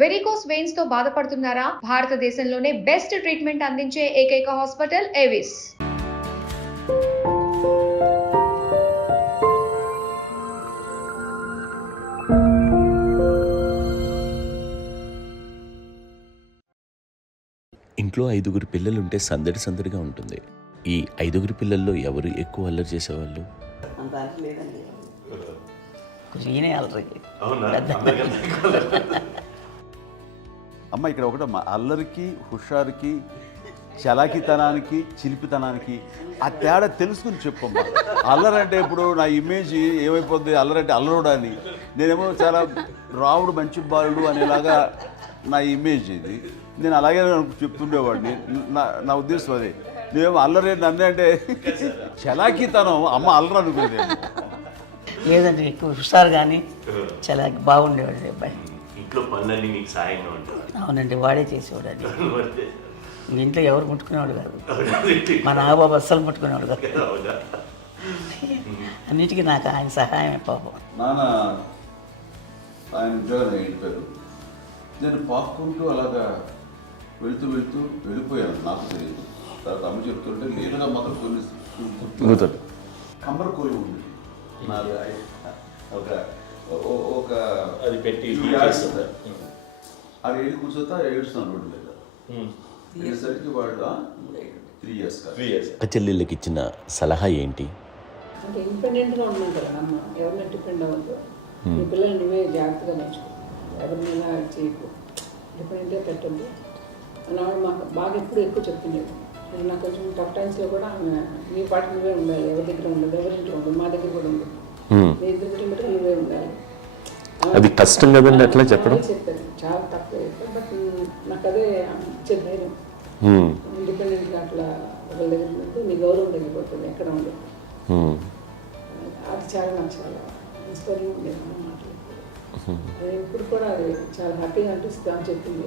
Varicose veins తో బాధపడుతున్నారా? భారతదేశంలోనే బెస్ట్ ట్రీట్మెంట్ అందించే ఏకైక హాస్పిటల్ ఏవిస్. ఇంట్లో 5గురు పిల్లలుంటే సందడి సందడిగా ఉంటుంది. ఈ 5గురు పిల్లల్లో ఎవరు ఎక్కువ అల్లరి చేసేవాళ్ళు? అమ్మ ఇక్కడ ఒకటి అల్లరికి, హుషారుకి, చలాకితనానికి, చిలిపితనానికి ఆ తేడా తెలుసుకుని చెప్పమ్మా. అల్లరంటే ఇప్పుడు నా ఇమేజ్ ఏమైపోద్ది, అల్లరంటే అల్లరుడు అని, నేనేమో చాలా రావుడు మంచి బాలుడు అనేలాగా నా ఇమేజ్ ఇది. నేను అలాగే చెప్తుండేవాడిని. నా ఉద్దేశం అదే. నేనేమో అల్లరి నన్ను అంటే చలాకితనం అమ్మ అల్లరు అనుకునేది. లేదండి, ఎక్కువ హుషారు కానీ చాలా బాగుండేవాడు అబ్బాయి. ఇంట్లో పనులన్నీ మీకు సాయంగా ఉంటాయి? అవునండి, వాడే చేసేవాడు. అది ఇంట్లో ఎవరు ముట్టుకునేవాడు కాదు. మా నాగబాబు అస్సలు ముట్టుకునేవాడు కాదు. అన్నిటికీ నాకు ఆయన సహాయమే పాపం. నాన్న ఆయన ఉద్యోగం వెళ్ళిపోయారు. నేను పాక్కుంటూ అలాగా వెళుతూ వెళ్ళిపోయాను. నాకు తెలియదు. తర్వాత అమ్మ చెప్తుంటే లేదుగా మాత్రం కొన్ని కమ్మర కోలు ఉంది. ఒక అది పెట్టి అది వెళ్ళి కూర్చోతా ఏడుస్తున్నాను రోడ్డు మీద. ఏసరికి వాళ్ళు 3 years. చెల్లెళ్ళకి ఇచ్చిన సలహా ఏంటి? అంటే ఇండిపెండెంట్గా ఉండమంటారు అమ్మ. ఎవరిని డిపెండ్ అవ్వద్దు. నీ పిల్లలు నువ్వే జాగ్రత్తగా నేర్చుకో, ఎవరినైనా చేయకు, డిపెండెంట్గా పెట్టద్దు అని ఆవిడ మాకు బాగా ఎక్కువ చెప్తుండేది. నాకు కొంచెం టఫ్ టైమ్స్లో కూడా నీ పాటు నువ్వే ఉండాలి, ఎవరి దగ్గర ఉండదు, ఎవరింట్లో ఉండదు, మా దగ్గర కూడా ఉండదు, నీ ఇద్దరు కుటుంబం నువ్వే ఉండాలి. అది కష్టం కదండి అట్లా చెప్పడం. చెప్పారు, చాలా తక్కువ చెప్పారు. బట్ నాకు అదే ఇచ్చే ధైర్యం. ఇండిపెండెంట్గా అట్లా ఒకరి దగ్గర ఉంటే నీ గౌరవం తగ్గిపోతుంది, ఎక్కడ ఉండదు. అది చాలా నాకు చాలా ఇన్స్పైరింగ్ ఉండేది అన్న మాటలు. ఇప్పుడు కూడా అది చాలా హ్యాపీగా అనిపిస్తుంది అని చెప్పింది.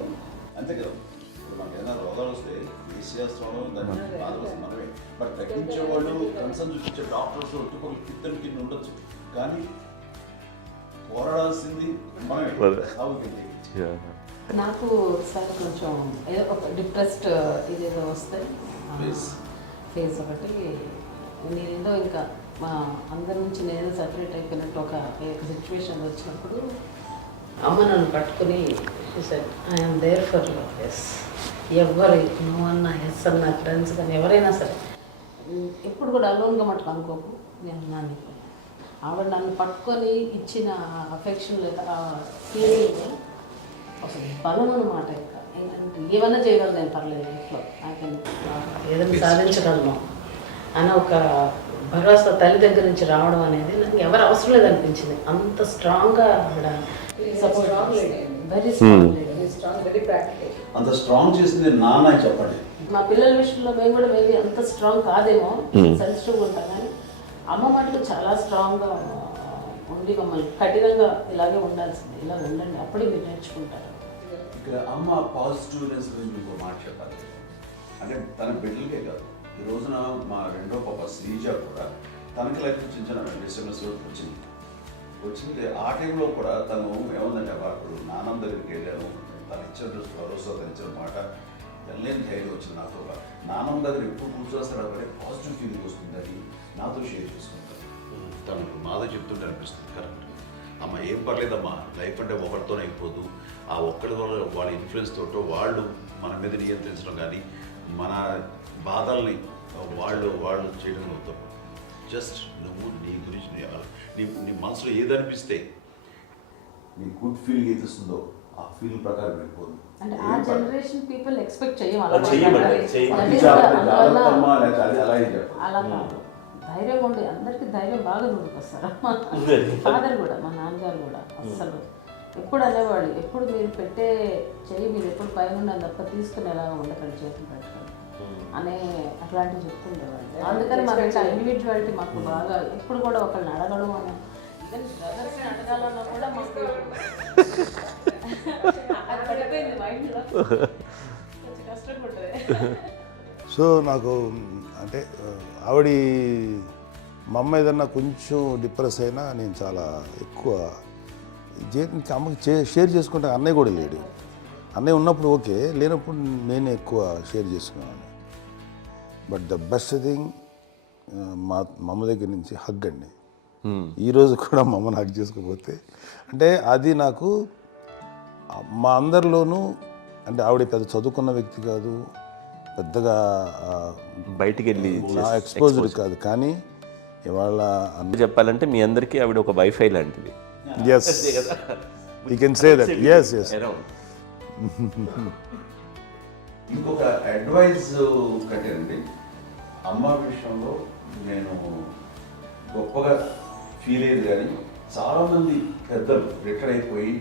అంతే కదా, ఇప్పుడు మనకి ఏదైనా రోగాలు వస్తే చేసేస్తాము, దాన్ని బాధపడుతుంది మనమే. బట్ తగ్గించే వాళ్ళు, కన్సర్న్ చూపించే డాక్టర్స్ ఒట్టుకోలు కింద కింద ఉండొచ్చు, కానీ పోరాడాల్సింది మనమే. నాకు సార్ కొంచెం ఏదో ఒక డిప్రెస్డ్ ఇదేదో వస్తే ఫేజ్ ఒకటి, నేనేదో ఇంకా మా అందరి నుంచి నేను సపరేట్ అయిపోయినట్టు ఒక సిచ్యువేషన్ వచ్చినప్పుడు అమ్మ నన్ను పట్టుకుని I'm there for your yes. ఎవరు నువ్వు అన్న ఎస్ అన్న ఫ్రెండ్స్ కానీ ఎవరైనా సరే ఎప్పుడు కూడా అలోన్గా మటుకు అనుకోకు, నేను నాన్న. ఆవిడ నన్ను పట్టుకొని ఇచ్చిన అఫెక్షన్ లేదా ఫీలింగ్ అసలు బలం అన్నమాట. ఇంకా ఏంటంటే ఏమన్నా చేయగలను నేను, పర్లేదు ఇంట్లో ఏదైనా సాధించగలను అని ఒక భరోసా తల్లి దగ్గర నుంచి రావడం అనేది నాకు ఎవరు అవసరం లేదనిపించింది. అంత స్ట్రాంగ్గా ఆవిడ support, very strong, very practical. అంత స్ట్రాంగ్ చేసింది నాన్న చెప్పండి. మా పిల్లల విషయంలో మేము కూడా మేబీ అంత స్ట్రాంగ్ కాదేమో, సెన్సిటివ్గా ఉంటాం, కానీ అమ్మ మటుకు చాలా స్ట్రాంగ్గా ఉండి మమ్మల్ని కఠినంగా ఇలాగే ఉండాల్సింది, ఇలా ఉండండి, అప్పుడే మీరు నేర్చుకుంటారు. ఇక్కడ అమ్మ పాజిటివ్నెస్ గురించి మీకు మాట చెప్పాలి. అంటే తన బిడ్డలకే కాదు, ఈ రోజున మా రెండో పాప శ్రీజ కూడా తనకి లైఫ్ చిన్న డిస్టర్బెన్స్ వచ్చింది. ఆ టైంలో కూడా తను ఏముందంటే అప్పుడు నాన్న దగ్గరికి వెళ్ళాను, తను ఇచ్చిన భరోసా, తను ఇచ్చిన మాట వెళ్ళలేని ధైర్యం వచ్చింది నాకు. నాన్నమ్మ దగ్గర ఎప్పుడు కూర్చోస్తాడు అక్కడే పాజిటివ్ ఫీలింగ్ వస్తుందని నాతో షేర్ చేసుకుంటాను. తను మాతో చెప్తుంటే అనిపిస్తుంది కరెక్ట్. అమ్మ ఏం పర్లేదమ్మా, లైఫ్ అంటే ఒకరితోనే అయిపోదు, ఆ ఒక్కరి వల్ల వాళ్ళ ఇన్ఫ్లుయెన్స్ తోటో వాళ్ళు మన మీద నియంత్రించడం కానీ మన బాధల్ని వాళ్ళు చేయడం అవుతాం. జస్ట్ నువ్వు నీ గురించి నీ మనసులో ఏదనిపిస్తే, నీ గుడ్ ఫీలింగ్ ఏది వస్తుందో ఆ ఫీలింగ్ ప్రకారం వెళ్ళిపోదు. అంటే ఆ జనరేషన్ పీపుల్ ఎక్స్పెక్ట్ చేయం అలా కాదు. ధైర్యం ఉండి అందరికీ ధైర్యం బాగా దూరుకొస్తారు. ఫాదర్ కూడా, మా నాన్నగారు కూడా అస్సలు ఎప్పుడు అనేవాళ్ళు, ఎప్పుడు మీరు పెట్టే చెయ్యి మీరు ఎప్పుడు పైన ఉండాలి తప్ప తీసుకునేలా ఉండకండి, చేతులు పెట్టుకొని అనే అట్లాంటివి చెప్తుండేవాళ్ళు. అందుకని మాకు ఇంకా ఇండివిజువాలిటీ మాకు బాగా, ఎప్పుడు కూడా ఒకళ్ళని అడగడం అని, బ్రదర్స్ని అడగాలన్నా కూడా మాకు అది పడిపోయింది మైండ్లో, కొంచెం కష్టంగా ఉంటుంది. సో నాకు అంటే ఆవిడ మా అమ్మ ఏదన్నా కొంచెం డిప్రెస్ అయినా నేను చాలా ఎక్కువ ఇంకా అమ్మకి షేర్ చేసుకుంటే అన్నయ్య కూడా లేడు. అన్నయ్య ఉన్నప్పుడు ఓకే, లేనప్పుడు నేనే ఎక్కువ షేర్ చేసుకున్నాను. బట్ ద బెస్ట్ థింగ్ మా అమ్మ దగ్గర నుంచి హగ్ అండి. ఈరోజు కూడా మా అమ్మని హగ్ చేసుకోకపోతే అంటే అది నాకు మా అందరిలోనూ, అంటే ఆవిడ పెద్ద చదువుకున్న వ్యక్తి కాదు, పెద్దగా బయటికి వెళ్ళి ఎక్స్పోజర్ కాదు, కానీ ఇవాళ చెప్పాలంటే మీ అందరికీ ఆవిడ ఒక వైఫై లాంటిది. Yes you can say that. Yes yes. ఇంకొక అడ్వైజ్ కట్టండి, అమ్మ విషయంలో నేను గొప్పగా ఫీల్ అయ్యేది, కానీ చాలామంది పెద్దలు రిటైర్ అయిపోయి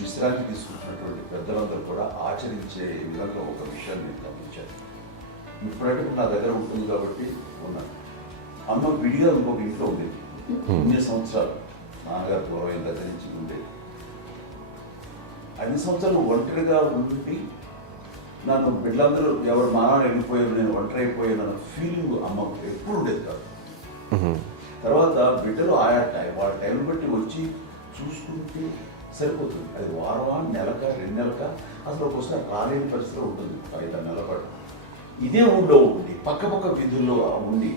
విశ్రాంతి తీసుకుంటున్నటువంటి పెద్దలందరూ కూడా ఆచరించే విధంగా ఒక విషయాన్ని నేను గమనించాను. ఇప్పుడంటే నా దగ్గర ఉంటుంది కాబట్టి ఉన్నాను. అమ్మ విడిగా ఇంకొక ఇంట్లో ఉండేది, 9 సంవత్సరాలు నాన్నగారు పూర్వం దగ్గర నుంచి ఉండేది. 5 సంవత్సరాలు ఒంటరిగా ఉండి నన్ను బిడ్డలందరూ ఎవరు మానాలు వెళ్ళిపోయారు, నేను ఒంటరి అయిపోయాను అన్న ఫీలింగ్ అమ్మకు ఎప్పుడు ఉండేది కాదు. తర్వాత బిడ్డలు వాళ్ళ టైం బట్టి వచ్చి చూసుకుంటే సరిపోతుంది. అది వారమా, నెలక, 2 నెలక, అసలు ఒకసారి రాలేని పరిస్థితిలో ఉంటుంది. 5-6 నెలల పాటు ఇదే ఊళ్ళో ఉండి పక్క వీధుల్లో ఉండి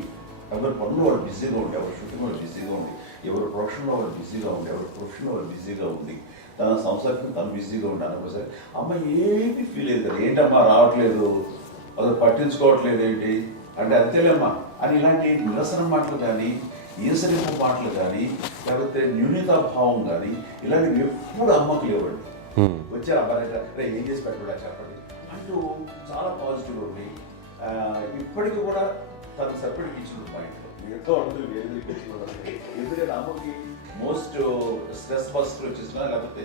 ఎవరి పనులు వాళ్ళు బిజీగా ఉండి, ఎవరి షూటింగ్ వాళ్ళు బిజీగా ఉండి, ఎవరి ప్రొఫెషన్లో వాళ్ళు బిజీగా ఉండి, ఎవరి ప్రొఫెషన్లో వాళ్ళు బిజీగా ఉండి, తన సంసారం తను బిజీగా ఉంటాను. ఒకసారి అమ్మ ఏమి ఫీల్ అయ్యేది, ఏంటమ్మా రావట్లేదు, అసలు పట్టించుకోవట్లేదు ఏంటి అంటే, అంతేలేమ్మా అని ఇలాంటి నిరసన మాటలు కానీ, ఈసరింపు మాటలు కానీ, లేకపోతే న్యూనతాభావం కానీ ఇలాంటివి ఎప్పుడు అమ్మకు లేవండి. వచ్చారు అబ్బాయి ఏం చేసి పెట్టడా చెప్పండి అంటూ చాలా పాజిటివ్ ఉంది. ఇప్పటికి కూడా తను సపరేట్ కిచెన్ మా ఇంట్లో ఎంతో ఉంటుంది, వేరే ఎందుకంటే అమ్మకి మోస్ట్ స్ట్రెస్ బస్టర్ వచ్చేసినా లేకపోతే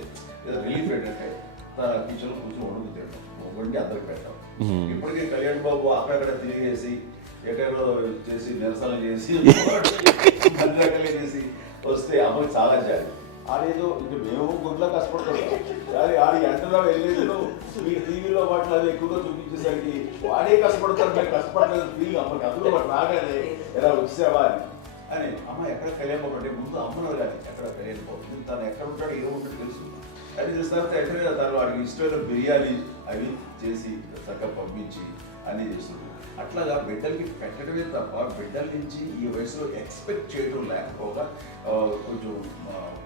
రిలీఫ్ ఏంటంటే తన కిచెన్లో కూర్చొని వండి అందరికి పెట్టాం. ఇప్పటికీ కళ్యాణ్ బాబు అక్కడక్కడ తిరిగేసి ఎక్కడో చేసి నిరసన చేసి అన్ని రకాలే చేసి వస్తే అమ్మకి చాలా జాలి. ఆడేదో ఇంకా మేము గుడ్లా కష్టపడుతున్నాం, కానీ ఆడి ఎంతగా వెళ్ళేదో ఈ టీవీలో వాటిలో అది ఎక్కువగా చూపించేసరికి వాడే కష్టపడతారు, మేము కష్టపడలేదు ఫీల్ అమ్మకి. అందులో వాడు రాగానే ఎలా వచ్చేవా అని అమ్మ ఎక్కడ కళ్యాణ్ బాబు అంటే ముందు అమ్మను కానీ ఎక్కడ కళ్యాణ్ బాబు తను ఎక్కడ ఉంటాడో ఏ ఉంటాడు తెలుసు. అది తెలిసిన తర్వాత ఎక్కడ తను వాడికి ఇష్టమైన బిర్యానీ అవి చేసి చక్కగా పంపించి అన్నీ చేస్తుంది. అట్లాగా బిడ్డలకి పెట్టడమే తప్ప బిడ్డల నుంచి ఈ వయసులో ఎక్స్పెక్ట్ చేయడం లేకపోగా కొంచెం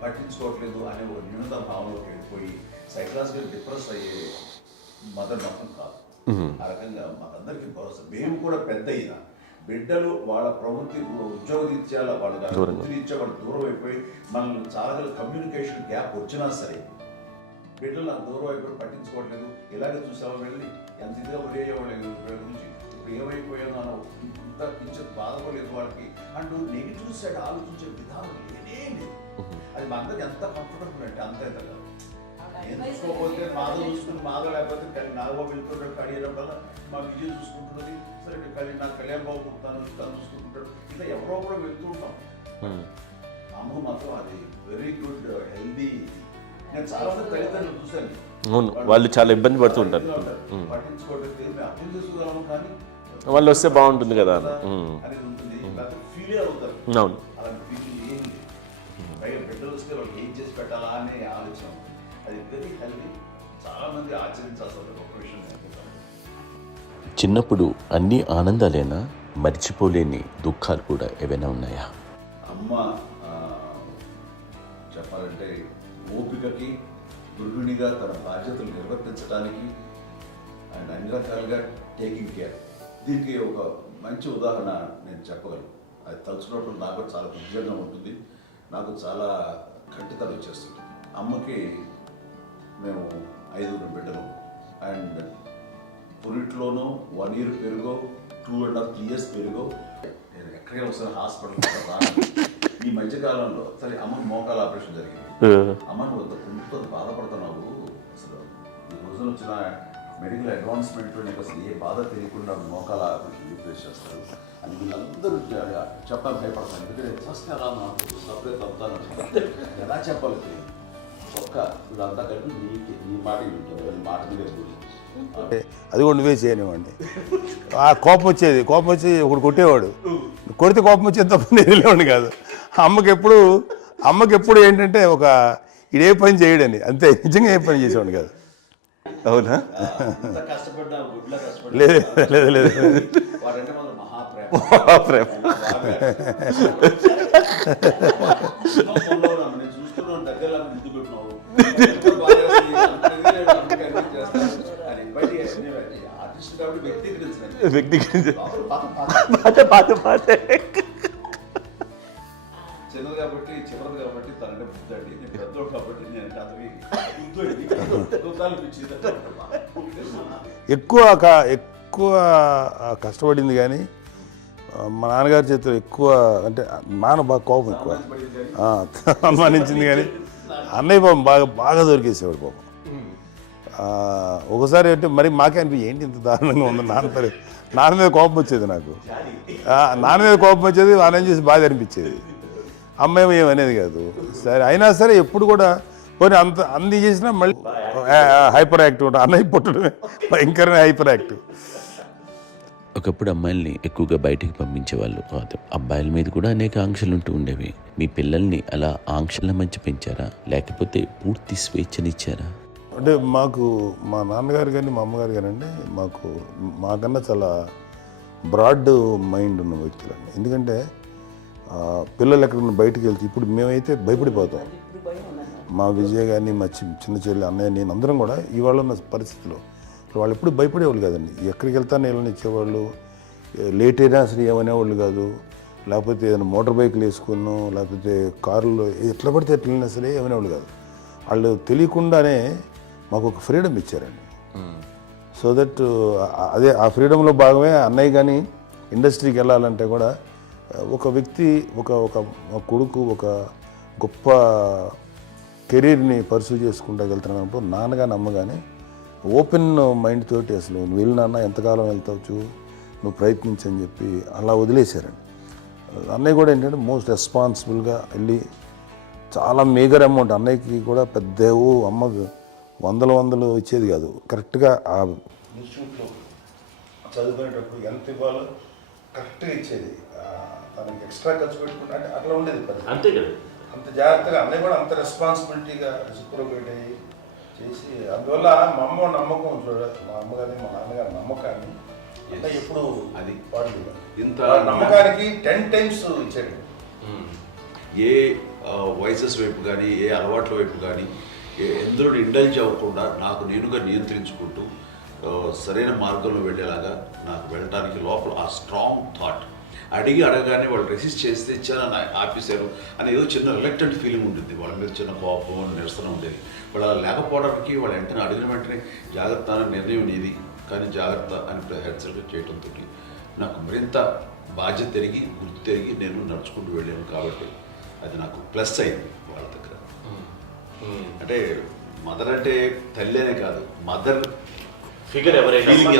పట్టించుకోవట్లేదు అనే ఒక న్యూనత భావంలోకి వెళ్ళిపోయి సైకలాజికల్ డిప్రెస్ అయ్యే మదర్ మాత్రం కాదు. ఆ రకంగా మాకందరికీ భరోసా. మేము కూడా పెద్ద అయినా బిడ్డలు వాళ్ళ ప్రవృత్తి ఉద్యోగరీత్యాల వాళ్ళ వృత్తిరీత్యా వాళ్ళు దూరం అయిపోయి మనల్ని చాలా కమ్యూనికేషన్ గ్యాప్ వచ్చినా సరే బిడ్డలు నాకు దూరం అయిపోయి పట్టించుకోవట్లేదు. ఇలాగే చూసావా వెళ్ళి ఎంత ఇదిగా వదిలేయేవాళ్ళు గురించి ఇప్పుడు ఏమైపోయానో అని ఇంత కించెం బాధపడలేదు వాళ్ళకి అంటూ నెగిటివ్ సైడ్ ఆలోచించే విధానం లేనే లేదు. అది మా అందరికి ఎంత కంఫర్టబుల్ అంటే అంత ఎంత కాదు. చూసుకోకపోతే మాధవ్ చూసుకుని మాధవ్ లేకపోతే నాగబాబు వెళ్తుంటాడు కడియడం వల్ల మా విజయ్ చూసుకుంటున్నది సరే నాకు కళ్యాణ్ బాబు తను చూసుకుంటుంటాడు. ఇలా ఎవరో కూడా వెళ్తూ ఉంటాం. అమ్మ మాత్రం అది వెరీ గుడ్ హెల్దీ. నేను చాలా మంది తల్లిదండ్రులు చూశాను, అవును వాళ్ళు చాలా ఇబ్బంది పడుతూ ఉంటారు. పట్టించుకోవట్లేదు అర్థం చేసుకోగలము కానీ వాళ్ళు వస్తే బాగుంటుంది కదా అనేది ఉంటుంది. ఫీల్ అవుతారు. అవును అలాంటి ఫీలింగ్ ఏం లేదు. పైగా బిడ్డలు వస్తే వాళ్ళకి ఏం చేసి పెట్టాలా అనే ఆలోచన. అది వెరీ హెల్దీ. చాలా మంది ఆచరించాల్సిన ఒక విషయం. చిన్నప్పుడు అన్ని ఆనందాలేనా, మర్చిపోలేని దుఃఖాలు కూడా ఏవైనా ఉన్నాయా? అమ్మ చెప్పాలంటే ఓపికకి, గృహిణిగా తన బాధ్యతలు నిర్వర్తించడానికి అండ్ అన్ని రకాలుగా టేకింగ్ కేర్. దీనికి ఒక మంచి ఉదాహరణ నేను చెప్పగలను. అది తలుచుకోవడం నాకు చాలా ఉద్యోగంగా ఉంటుంది, నాకు చాలా ఖండితలు వచ్చేస్తుంది. అమ్మకి మేము 5 బిడ్డలు అండ్ పురిట్లోనూ 1 year పెరుగో 2.5 years పెరుగో. నేను ఎక్కడికి ఒకసారి హాస్పిటల్ ఈ మధ్యకాలంలో సరే అమ్మకి మోకాల ఆపరేషన్ జరిగింది. అమ్మ నువ్వు కొంత బాధపడుతున్నావు, అసలు ఈ రోజున వచ్చిన మెడికల్ అడ్వాన్స్మెంట్ నీకు అసలు ఏ బాధ తెలియకుండా మోకాల ఆపరేషన్ రీప్లేస్ చేస్తారు అని వీళ్ళందరూ చెప్పాలి భయపడతాను. ఎందుకంటే ఫస్ట్ అలా నాకు సపరేట్ అవుతాను ఎలా చెప్పాలి తెలియదు. ఒక్క వీళ్ళంతా కలిపి నీ మాట వింటారు, మాట మీద అది కూడా నువ్వే చేయనివ్వండి. ఆ కోపం వచ్చేది, కోపం వచ్చి ఒకడు కొట్టేవాడు, కొడితే కోపం వచ్చేది తప్ప నేను వెళ్ళేవాడిని కాదు. అమ్మకి ఎప్పుడు ఏంటంటే ఒక ఇదే పని చేయడని, అంతే. నిజంగా ఏ పని చేసేవాడు కాదు. అవునా? ఎంత కష్టపడ్డా గుడ్లా లేదు కష్టపడ్డా లేదు లేదు వాడంటే మాత్రం మహాప్రేమ. నేను చూస్తున్నాను దగ్గర ముందు పెట్టినావు ఆర్టిస్ట్ కాబట్టి వ్యక్తీకరించిన వ్యక్తిగత చిన్నది కాబట్టి చివరిది కాబట్టి తనంటే బుద్ధండి, నేను పెద్దోడు కాబట్టి నేను అతనికి బుద్ధు అనిపించింది. ఎక్కువ కష్టపడింది కానీ మా నాన్నగారి చేతిలో ఎక్కువ, అంటే నాన్న బాగా కోపం ఎక్కువ అనుమానించింది కానీ అన్నయ్య పాపం బాగా దొరికేసేవాడు పాపం. ఒకసారి అంటే మరి మాకే అనిపి ఏంటి ఇంత దారుణంగా ఉంది నాన్న మీద కోపం వచ్చేది నాకు. నాన్న మీద కోపం వచ్చేది, నాన్న చూసి బాధ అనిపించేది. అమ్మాయి ఏమనేది కాదు. సరే అయినా సరే ఎప్పుడు కూడా పోనీ అన్ని చేసినా మళ్ళీ హైపర్ యాక్టివ్ ఉంటాడు. అన్నయ్య పుట్టడమే భయంకరమైన హైపర్ యాక్టివ్. ఒకప్పుడు అమ్మాయిల్ని ఎక్కువగా బయటికి పంపించేవాళ్ళు కాదు, అబ్బాయిల మీద కూడా అనేక ఆంక్షలు ఉంటూ ఉండేవి. మీ పిల్లల్ని అలా ఆంక్షల మధ్య పెంచారా, లేకపోతే పూర్తి స్వేచ్ఛనిచ్చారా? అంటే మాకు మా నాన్నగారు కానీ మా అమ్మగారు కానీ అండి మాకన్నా చాలా బ్రాడ్ మైండ్ ఉన్న వ్యక్తులండి. ఎందుకంటే పిల్లలు ఎక్కడన్నా బయటకు వెళ్తే ఇప్పుడు మేమైతే భయపడిపోతాం. మా విజయ్ కానీ మా చిన్న చెల్లి అన్నయ్య నేను అందరం కూడా ఇవాళ ఉన్న పరిస్థితిలో వాళ్ళు ఎప్పుడు భయపడేవాళ్ళు కాదండి. ఎక్కడికి వెళ్తాను నీళ్ళని ఇచ్చేవాళ్ళు, లేట్ అయినా అసలు ఏమనేవాళ్ళు కాదు. లేకపోతే ఏదైనా మోటార్ బైక్లు వేసుకున్నాం, లేకపోతే కారులో ఎట్లా పడితే ఎట్లయినా సరే ఏమనేవాళ్ళు కాదు. వాళ్ళు తెలియకుండానే మాకు ఒక ఫ్రీడమ్ ఇచ్చారండి. సో దట్ అదే ఆ ఫ్రీడంలో భాగమే అన్నయ్య కానీ ఇండస్ట్రీకి వెళ్ళాలంటే కూడా ఒక వ్యక్తి ఒక కొడుకు ఒక గొప్ప కెరీర్ని పర్సూ చేసుకుంటూ వెళ్తున్నప్పుడు నాన్నగాని అమ్మగాని ఓపెన్ మైండ్ తోటి అసలు నువ్వు వెళ్ళి నాన్న ఎంతకాలం వెళ్తావు నువ్వు ప్రయత్నించని చెప్పి అలా వదిలేశారండి. అన్నయ్య కూడా ఏంటంటే మోస్ట్ రెస్పాన్సిబుల్గా వెళ్ళి చాలా మేజర్ అమౌంట్ అన్నయ్యకి కూడా పెద్ద అమ్మకు వందలు ఇచ్చేది కాదు. కరెక్ట్గా ఆ ఇన్స్టిట్యూట్లో చదువుకునేటప్పుడు ఎంత ఇవ్వాలో కరెక్ట్గా ఇచ్చేది. తనకి ఎక్స్ట్రా ఖర్చు పెట్టుకుంటే అంటే అట్లా ఉండేది పరిస్థితి. అంతే కదా, అంత జాగ్రత్తగా అన్నయ్య కూడా అంత రెస్పాన్సిబిలిటీగా రెసిప్రోకేట్ అయ్యి చేసి, అందువల్ల మా అమ్మ నమ్మకం చూడాలి, మా అమ్మగారి మా నాన్నగారి నమ్మకాన్ని అంటే ఎప్పుడు అది వాళ్ళు ఇంత నమ్మకానికి 10 times ఇచ్చాడు. ఏ వయసెస్ వైపు కానీ ఏ అలవాట్ల వైపు కానీ ఎందులో ఇండల్జ్ అవ్వకుండా నాకు నేనుగా నియంత్రించుకుంటూ సరైన మార్గంలో వెళ్ళేలాగా నాకు వెళ్ళడానికి లోపల ఆ స్ట్రాంగ్ థాట్. అడగగానే వాళ్ళు రెసిస్ట్ చేస్తే ఇచ్చానని ఆపేశారు అని ఏదో చిన్న రిలక్టెంట్ ఫీలింగ్ ఉంటుంది. వాళ్ళ మీద చిన్న కోపం నిరసన ఉండేది. వాళ్ళు అలా లేకపోవడానికి వాళ్ళు వెంటనే అడిగిన వెంటనే జాగ్రత్త అనే నిర్ణయం అనేది, కానీ జాగ్రత్త అని హెచ్చరిక చేయడంతో నాకు మరింత బాధ్యత తిరిగి గుర్తు తిరిగి నేను నడుచుకుంటూ వెళ్ళాను. కాబట్టి అది నాకు ప్లస్ అయింది వాళ్ళ దగ్గర. అంటే మదర్ అంటే తల్లి అనే కాదు, మదర్ ఫిగర్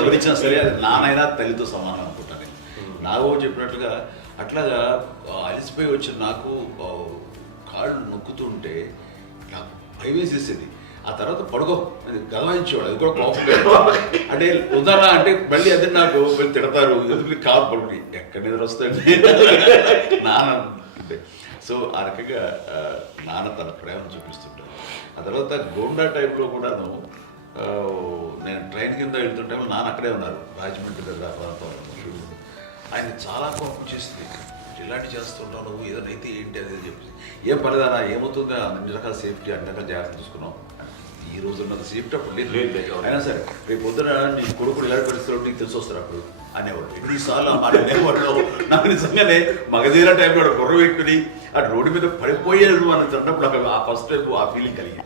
ఎవరిచ్చినా సరే అది నానైనా తల్లితో సమానం అనుకుంటాను. నాగో చెప్పినట్లుగా అట్లాగా అలిసిపోయి వచ్చిన నాకు కాళ్ళు నొక్కుతుంటే నాకు భయం వేసేసేది. ఆ తర్వాత పడుకో గదవాయించేవాడు, అది కూడా కోపం. అంటే ఉదాహరణ అంటే మళ్ళీ అదే నాకు వెళ్ళి తిడతారు, ఎందుకు కాదు పడుకుని ఎక్కడ నిద్ర వస్తాయండి నాన్న అంటే. సో ఆ రకంగా నాన్న తన ప్రేమ చూపిస్తుంటాను. ఆ తర్వాత గోండా టైంలో కూడాను నేను ట్రైన్ కింద వెళ్తుంటే నాన్న అక్కడే ఉన్నారు, రాజమండ్రి దగ్గర ప్రాంతంలో. ఆయన చాలా కోపం చేస్తుంది, ఇలాంటి చేస్తుంటావు నువ్వు, ఏదైనా అయితే ఏంటి అనేది చెప్పి. ఏం పర్లేదన్నా ఏమవుతుందో అన్ని రకాల సేఫ్టీ అన్ని రకాల జాగ్రత్త తీసుకున్నాం. ఈ రోజు ఉన్నంత సేఫ్టీ అప్పుడు లేదు. అయినా సరే రేపు పొద్దున నీ కొడుకులు ఇలాంటి పరిస్థితుల్లో నీకు తెలిసి వస్తారు అప్పుడు అనేవాడు. ఎన్నిసార్లు అనేవాళ్ళు నాకు నిజంగానే మగధీర టైంలో గుర్ర పెట్టుకుని ఆ రోడ్డు మీద పడిపోయాడు అని తిన్నప్పుడు ఆ ఫస్ట్ టైం ఆ ఫీలింగ్ కలిగింది.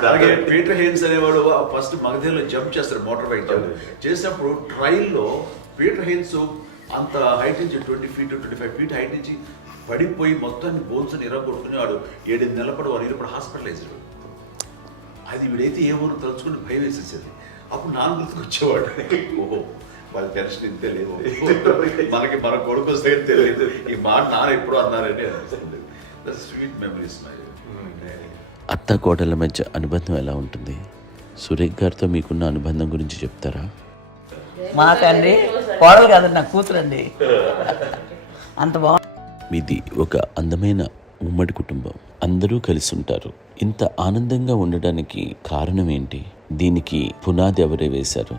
అలాగే పీటర్ హెయిన్స్ అనేవాడు ఫస్ట్ మగధీరలో జంప్ చేస్తారు, మోటార్ బైక్ జంప్ చేసినప్పుడు ట్రైల్లో పీటర్ హెయిన్స్ అంత హైట్ నుంచి 20 feet 25 feet హైట్ నుంచి పడిపోయి మొత్తాన్ని బోన్స్ని ఎరగొట్టుకుని వాడు 7 నెలల వాడు ఇప్పుడు హాస్పిటలైజ్డ్. అది వీడైతే ఏ ఊరు తలుచుకుని భయం వేసేసేది. అప్పుడు నాన్న గుర్తుకు వచ్చేవాడు, ఓహో వాళ్ళ టెన్షన్ ఇంతే లేవు, మనకి మన కొడుకు వస్తే తెలియదు ఈ మాట నాన్న ఎప్పుడు అన్నారని అనిపిస్తుంది. Sweet memories. అత్త కోడళ్ళ మధ్య అనుబంధం ఎలా ఉంటుంది? సురేఖ్ గారితో మీకున్న అనుబంధం గురించి చెప్తారా? మాకండి కోడలు కాదండి, నా కూతురండి. అంత బాగుంది. మీది ఒక అందమైన ఉమ్మడి కుటుంబం, అందరూ కలిసి ఉంటారు. ఇంత ఆనందంగా ఉండడానికి కారణం ఏంటి? దీనికి పునాది ఎవరే వేశారు?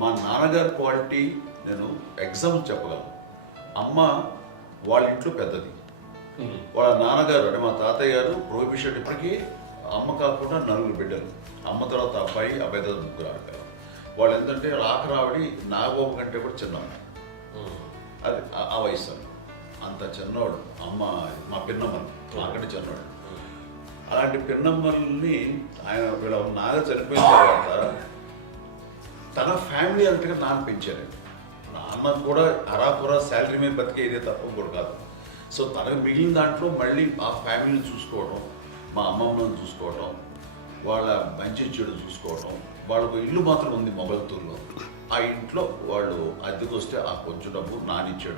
మా నాన్నగారి క్వాలిటీ నేను ఎగ్జాంపుల్ చెప్పగలను. అమ్మ వాళ్ళ ఇంట్లో పెద్దది, వాళ్ళ నాన్నగారు అంటే మా తాతయ్య గారు ప్రొహిబిషన్. ఇప్పటికీ అమ్మ కాకుండా 4 బిడ్డలు, అమ్మ తర్వాత అబ్బాయి, అబ్బాయి తర్వాత 3 ఆడపిల్లలు. వాళ్ళు ఏంటంటే రాకరావడి నాగబాబు కంటే కూడా చిన్నమ్మ, అది ఆ వయసు అంత చిన్నవాడు. అమ్మ మా పిన్నమ్మని నాకంటే చిన్నవాడు. అలాంటి పిన్నమ్మల్ని ఆయన వీళ్ళ నాగ చనిపోయిన తర్వాత తన ఫ్యామిలీ అంతగా నాన్న పెంచారు. నాన్న కూడా అరాపురా శాలరీ మీద బతికేదే తప్ప కూడా కాదు. సో తనకు మిగిలిన దాంట్లో మళ్ళీ ఆ ఫ్యామిలీని చూసుకోవడం, మా అమ్మమ్మని చూసుకోవడం, వాళ్ళ మంచి చెడు చూసుకోవడం. వాళ్ళకు ఇల్లు మాత్రం ఉంది మొగల్తూరులో. ఆ ఇంట్లో వాళ్ళు అద్దెకు వస్తే ఆ కొంచెం డబ్బు నానిచ్చే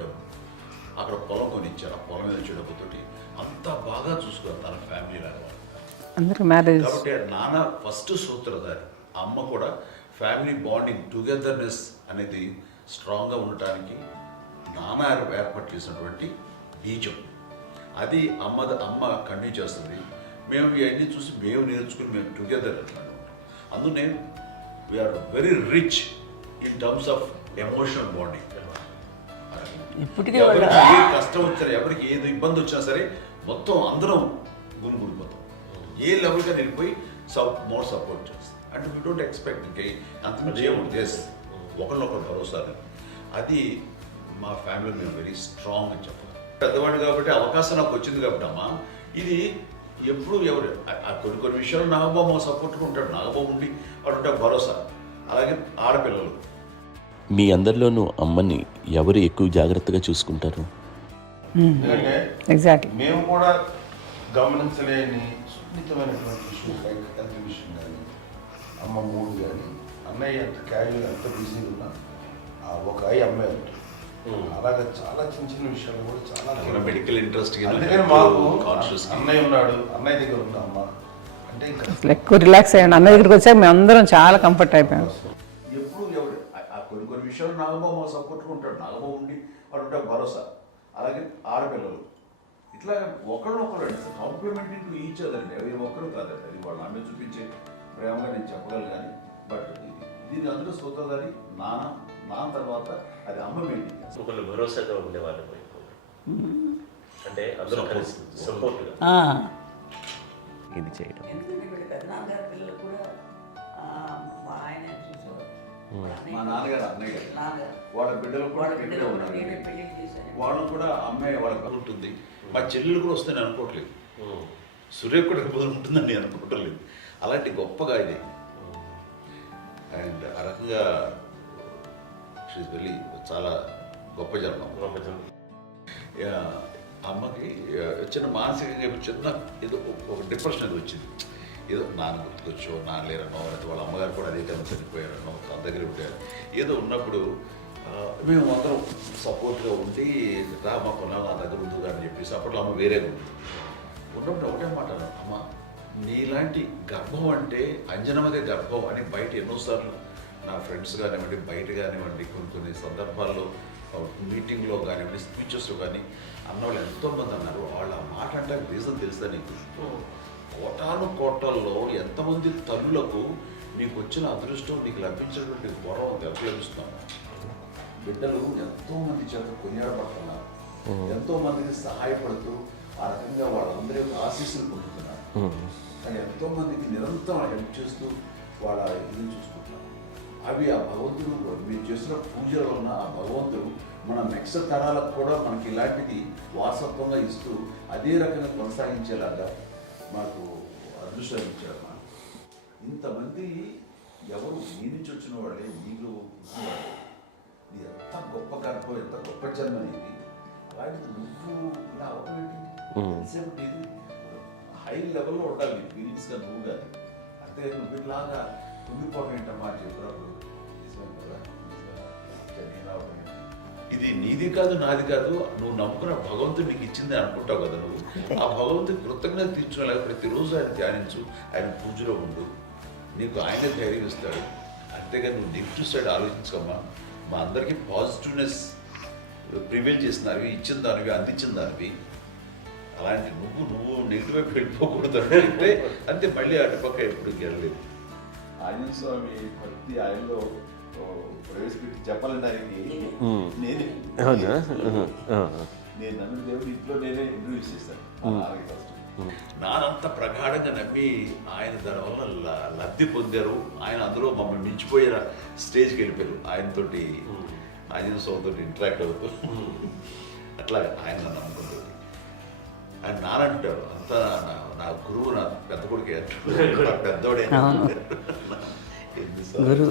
అక్కడ పొలం కొనిచ్చారు. ఆ పొలం మీద ఇచ్చే డబ్బుతోటి అంతా బాగా చూసుకోరు తన ఫ్యామిలీ లాగా. అందరికి మ్యారేజ్ కాబట్టి నాన్న ఫస్ట్ సూత్రధారి. అమ్మ కూడా ఫ్యామిలీ బాండింగ్, టుగెదర్నెస్ అనేది స్ట్రాంగ్గా ఉండటానికి నాన్న ఏర్పాటు చేసినటువంటి బీజం అది అమ్మ కంటిన్యూ చేస్తుంది. మేము ఇవన్నీ చూసి మేము నేర్చుకుని మేము టుగెదర్ అంటున్నాను. అందునే we are very rich in terms of emotional bonding. ఇప్పటికే ఎవరికి ఏ కష్టం వచ్చినా, ఎవరికి ఏది ఇబ్బంది వచ్చినా సరే మొత్తం అందరం గురిపోతాం. ఏ లెవెల్గా వెళ్ళిపోయి మోర్ సపోర్ట్ చేస్తాం. అంటే వీ డోంట్ ఎక్స్పెక్ట్ అంత చేయముంది. ఎస్, ఒకరినొకరు భరోసా. అది మా ఫ్యామిలీ మేము వెరీ స్ట్రాంగ్ అని చెప్పాలి. పెద్దవాడు కాబట్టి అవకాశం నాకు వచ్చింది కాబట్టి అమ్మ ఇది ఎప్పుడు ఎవరు కొన్ని విషయాలు నాగబాబు సపోర్ట్గా ఉంటాడు. నాగబాబు ఉండి వాడు ఉంటాడు భరోసా. అలాగే ఆడపిల్లలు. మీ అందరిలోనూ అమ్మని ఎవరు ఎక్కువ జాగ్రత్తగా చూసుకుంటారు? ఎందుకంటే ఎగ్జాక్ట్లీ మేము కూడా గమనించలేని సున్నితమైనటువంటి విషయం, లైక్ హెల్త్ విషయం కానీ, అమ్మ మూడు కానీ, అన్నయ్య ఎంత క్యాజువల్ ఎంత బిజీగా ఉన్నా ఒక అమ్మాయి ఉంటుంది. అలాగే చాలా చిన్న చిన్న విషయాలు కూడా చాలా మెడికల్ ఇంట్రెస్ట్. అందుకని మాకు అన్నయ్య ఉన్నాడు, అన్నయ్య దగ్గర ఉంది అమ్మ అంటే ఇంకా ఎక్కువ రిలాక్స్ అయ్యాను. అన్న దగ్గరికి వచ్చాక మేము అందరం చాలా కంఫర్ట్ అయిపోయాం. ఎప్పుడు ఎవరు కొన్ని విషయాలు నాగబాబు సపోర్ట్గా ఉంటాడు. నాగబాబు ఉండి వాడు ఉంటాడు భరోసా. అలాగే ఆడపిల్లలు ఇట్లా ఒకరినొకరు కాంప్లిమెంటింగ్ టు ఈచ్ అదర్ అండి. అవి ఒక్కరు కాదండి, అది వాళ్ళు అమ్మే చూపించే ప్రేమగా నేను చెప్పగలను. కానీ బట్ దీని అందరూ సూత్రధారి నాన్న తర్వాత అది అమ్మ మెయింటైన్ చేస్తారు. ఒకళ్ళు భరోసాగా ఉండేవాళ్ళు అంటే అందరూ కలిసి సపోర్ట్గా ఇది చేయడం. పెద్దనాన్నగారి పిల్లలు కూడా ఆయన చూసేవారు. మా నాన్నగారు అన్నయ్య గారు నాన్నగారు వాళ్ళ బిడ్డలు కూడా ఇక్కడే ఉన్నారు. వాళ్ళు కూడా అమ్మాయి వాళ్ళకి ఉంటుంది. మా చెల్లెలు కూడా వస్తే నేను అనుకోవట్లేదు. సూర్య కూడా ఉంటుందని నేను అనుకోవట్లేదు. అలాంటి గొప్పగా ఇది. అండ్ ఆ రకంగా షీఈ్ వెరీ చాలా గొప్ప జన్మం. అమ్మకి చిన్న మానసికంగా చిన్న ఏదో ఒక డిప్రెషన్ అది వచ్చింది. ఏదో నాన్న గుర్తుకొచ్చో, నాన్న లేరనో, అయితే వాళ్ళ అమ్మగారు కూడా అదే టైం చనిపోయారనో, తన దగ్గర ఉంటారు. ఏదో ఉన్నప్పుడు మేము అందరం సపోర్ట్గా ఉండి మా కొన్నాళ్ళు నా దగ్గర ఉంటుందా అని చెప్పేసి అప్పట్లో అమ్మ వేరేగా ఉంది. ఉన్నప్పుడు ఒకటే మాట, అమ్మ నీలాంటి గర్భం అంటే అంజనమదే గర్భం అని బయట ఎన్నోసార్లు నా ఫ్రెండ్స్ కానివ్వండి, బయట కానివ్వండి, కొన్ని సందర్భాల్లో మీటింగ్లో కానివ్వండి, స్పీచెస్లో కానీ అన్నవాళ్ళు ఎంతోమంది అన్నారు. వాళ్ళు ఆ మాట అంటే రీజన్ తెలుసా నీకు? కోటాల్లో ఎంతమంది తల్లులకు నీకు వచ్చిన అదృష్టం, నీకు లభించినటువంటి గౌరవం ఎవరు లభిస్తున్నాము? బిడ్డలు ఎంతోమంది చేత కొనియాడబడుతున్నారు, ఎంతోమందికి సహాయపడుతూ ఆ రకంగా వాళ్ళందరి యొక్క ఆశీస్సులు పొందుతున్నారు. కానీ ఎంతోమందికి నిరంతరం హెల్ప్ చేస్తూ వాళ్ళ ఇది చూసుకుంటున్నారు. అవి ఆ భగవంతుడు మీరు చేసిన పూజలో ఉన్న ఆ భగవంతుడు మన నెక్స్ట్ తరాలకు కూడా మనకి ఇలాంటిది వారసత్వంగా ఇస్తూ అదే రకంగా కొనసాగించేలాగా మాకు అదృష్టం ఇచ్చారు. ఇంతమంది ఎవరు మీ నుంచి వచ్చిన వాళ్ళే మీకు ఇది ఎంత గొప్ప గర్భం, ఎంత గొప్ప జన్మ నీది. అలాంటిది నువ్వు ఇలా అవటమేంటి? ఎంతసేపు ఇది హై లెవెల్లో ఉండాలి నీ ఫీలింగ్స్గా నువ్వు కానీ. అంతే నువ్వు ఇలాగా ఉండిపోవడం ఏంటమ్మా అని చెప్పినప్పుడు ఇది నీది కాదు, నాది కాదు, నువ్వు నమ్ముకున్న భగవంతుడు నీకు ఇచ్చింది అనుకుంటావు కదా. నువ్వు ఆ భగవంతుడి కృతజ్ఞత తీర్చుకోలేక ప్రతిరోజు ఆయన ధ్యానించు, ఆయన పూజలో ఉండు, నీకు ఆయనే ధైర్యం ఇస్తాడు. అంతేగాని నువ్వు నెగిటివ్ సైడ్ ఆలోచించుకోమ్మా. మా అందరికీ పాజిటివ్నెస్ ప్రివైల్ చేసిన దానివి, ఇచ్చిన దానివి, అందించిన దానివి. అలాంటి నువ్వు నెగిటివ్ వైపు వెళ్ళిపోకూడదు అంటే అంతే, మళ్ళీ అటుపక్క ఎప్పుడు వెళ్ళలేదు. ఆంజనేయ స్వామి భక్తి ఆయనలో ప్రవేశపెట్టి చెప్పాలంటే ఆయనకి నేనే నేను నమ్మిన దేవుడు ఇంట్లో నేనే ఇంట్రడ్యూస్ చేశాను ఫస్ట్. నానంత ప్రగాఢంగా నమ్మి ఆయన దానివల్ల లబ్ధి పొందారు. ఆయన అందులో మమ్మల్ని మించిపోయిన స్టేజ్కి వెళ్ళిపోయారు. ఆయనతోటి ఆంజనేయ స్వామితో ఇంటరాక్ట్ అవుతూ అట్లా ఆయన నమ్ముకుంటుంది. ఆయన నానంటారు అంతా నా గురువు, నా పెద్ద కొడుకు పెద్దోడే గురువు